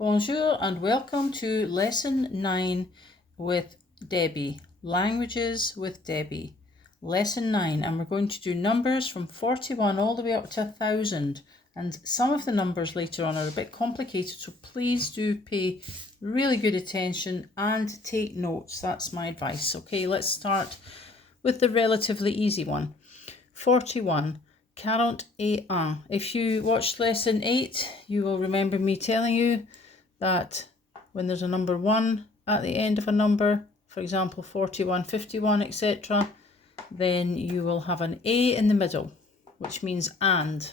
Bonjour and welcome to Lesson 9 with Debbie. Languages with Debbie. Lesson 9, and we're going to do numbers from 41 all the way up to 1,000. And some of the numbers later on are a bit complicated, so please do pay really good attention and take notes. That's my advice. Okay, let's start with the relatively easy one. 41. 41. If you watched lesson 8, you will remember me telling you that when there's a number 1 at the end of a number, for example 41, 51, etc., then you will have an A in the middle, which means and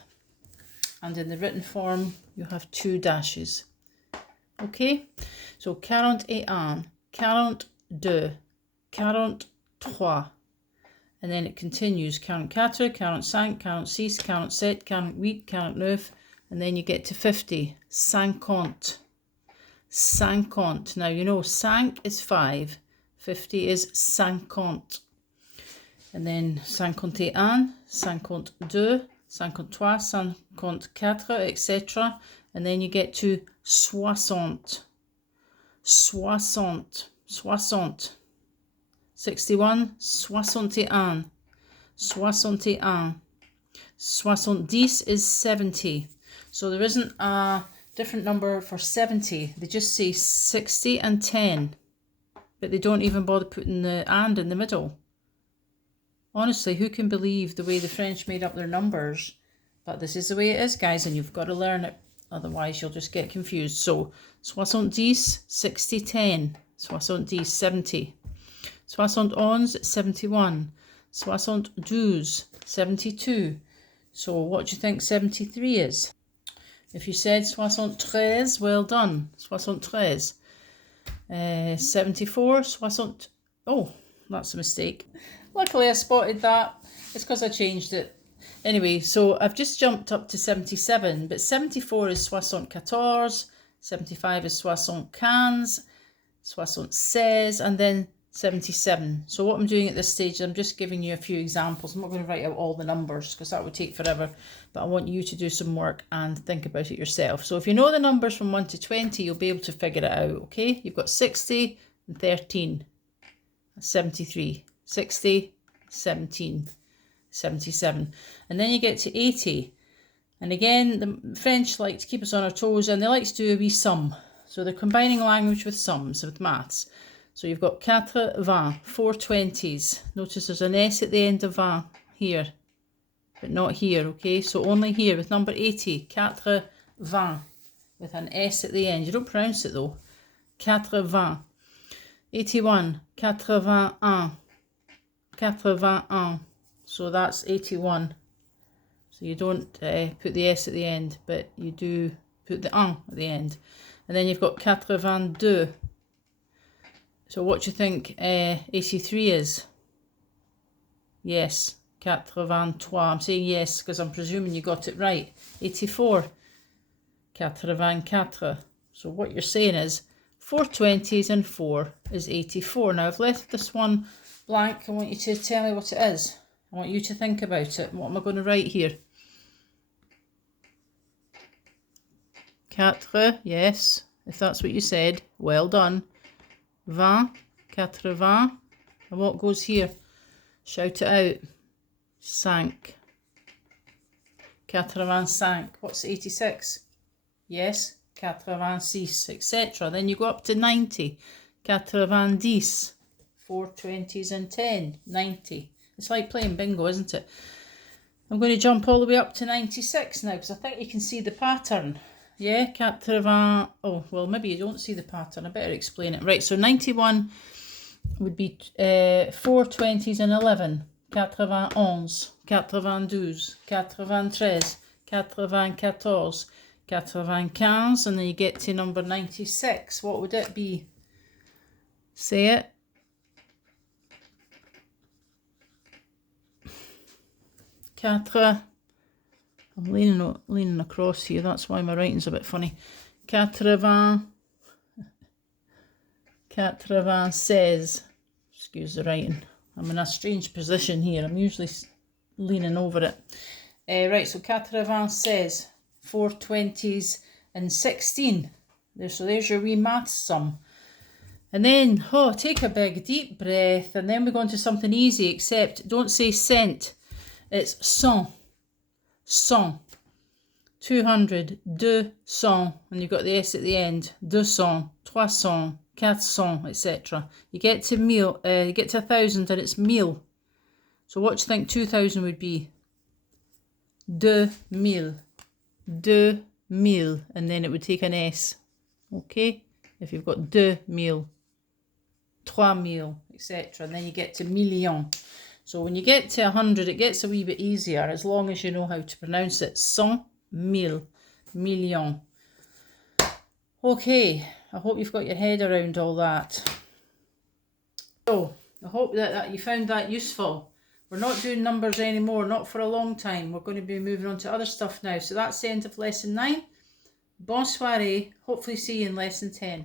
in the written form you have 2 dashes. Okay, so 41, 42, 43, and then it continues 44, 45, 46, 47, 48, 49, and then you get to 50, 50. 50. Now you know 5 is 5, 50 is 50. And then 51, 52, 53, 54, etc. And then you get to 60, 60, 60. 61, 61, 61. 70 is 70. So there isn't a different number for 70. They just say 60 and 10. But they don't even bother putting the and in the middle. Honestly, who can believe the way the French made up their numbers? But this is the way it is, guys, and you've got to learn it. Otherwise, you'll just get confused. So, 70, 60, 10. 70, 70. 71, 71. 72, 72. So what do you think 73 is? If you said 73, well done. 73. 74, 60. Oh, that's a mistake. Luckily I spotted that. It's because I changed it. Anyway, so I've just jumped up to 77, but 74 is 74, 75 is 75, 76, and then 77. So what I'm doing at this stage, I'm just giving you a few examples. I'm not going to write out all the numbers because that would take forever, but I want you to do some work and think about it yourself. So if you know the numbers from 1 to 20, you'll be able to figure it out, okay? You've got 60 and 13. That's 73. 60, 17, 77. And then you get to 80. And again, the French like to keep us on our toes and they like to do a wee sum. So they're combining language with sums, with maths. So you've got 80, 4 20s. Notice there's an S at the end of 20 here, but not here, okay? So only here with number 80, 80, with an S at the end. You don't pronounce it though. 80. 81, 81, 81. So that's 81. So you don't put the S at the end, but you do put the at the end. And then you've got 82. So what do you think 83 is? Yes, 83. I'm saying yes because I'm presuming you got it right. 84. 84. So what you're saying is 4 20s and 4 is 84. Now I've left this one blank. I want you to tell me what it is. I want you to think about it. What am I going to write here? 4, yes, if that's what you said. Well done. 20, 80, and what goes here? Shout it out. 5. 85. What's 86? Yes, 86, etc. Then you go up to 90. 90. 4 20s and 10. 90. It's like playing bingo, isn't it? I'm going to jump all the way up to 96 now because I think you can see the pattern. Yeah, 80. Oh, well, maybe you don't see the pattern. I better explain it. Right, so 91 would be 4 20s and 11. 91, 92, 93, 94, 95, and then you get to number 96. What would it be? Say it. I'm leaning across here, that's why my writing's a bit funny. 96. Excuse the writing. I'm in a strange position here. I'm usually leaning over it. Right, so 96. 4 20s and 16. So there's your wee maths sum. And then, take a big deep breath, and then we go on to something easy, except don't say cent. It's cent. Cent. 200, 200, and you've got the S at the end. 200, 300, 400, etc. You get to mille, you get to 1,000, and it's mille. So what do you think 2,000 would be? 2000, 2000, and then it would take an S. Okay, if you've got 2000, 3000, etc., and then you get to million. So when you get to 100, it gets a wee bit easier as long as you know how to pronounce it. 100, 1000, million. Okay, I hope you've got your head around all that. So I hope that you found that useful. We're not doing numbers anymore, not for a long time. We're going to be moving on to other stuff now. So that's the end of lesson 9. Bonne soirée. Hopefully see you in lesson 10.